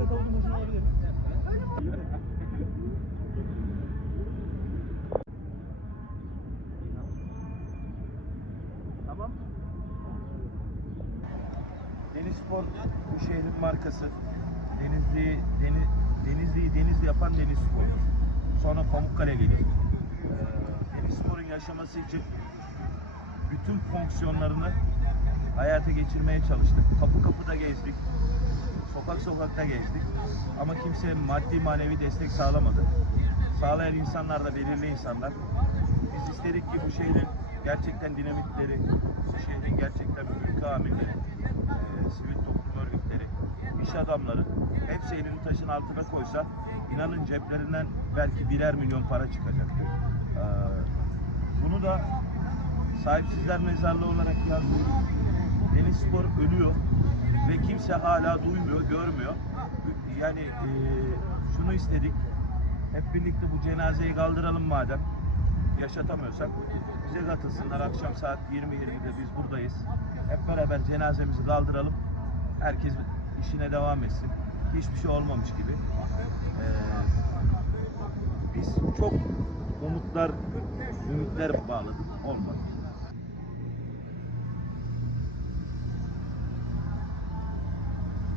Size kavurdum başına alabilirim. Tamam. Deniz Spor bu şehrin markası. Denizli deniz, Denizli'yi deniz yapan Deniz Spor. Sonra Pamukkale gelir. Ee, Deniz Spor'un yaşaması için bütün fonksiyonlarını hayata geçirmeye çalıştık. Kapı kapıda gezdik. Sokak sokakta gezdik. Ama kimse maddi manevi destek sağlamadı. Sağlayan insanlar da belirli insanlar. Biz istedik ki bu şehrin gerçekten dinamitleri, bu şehrin gerçekten mülk amirleri, e, sivil toplum örgütleri, iş adamları hepsi elini taşın altına koysa inanın ceplerinden belki birer milyon para çıkacak. Ee, bunu da sahipsizler mezarlığı olarak yazdık. Deniz Spor ölüyor kimse hala duymuyor, görmüyor. Yani e, şunu istedik. Hep birlikte bu cenazeyi kaldıralım madem. Yaşatamıyorsak bize katılsınlar. Akşam saat 20.20'de biz buradayız. Hep beraber cenazemizi kaldıralım. Herkes işine devam etsin. Hiçbir şey olmamış gibi. Ee, biz çok umutlar, ümitler bağladık. Olmadı.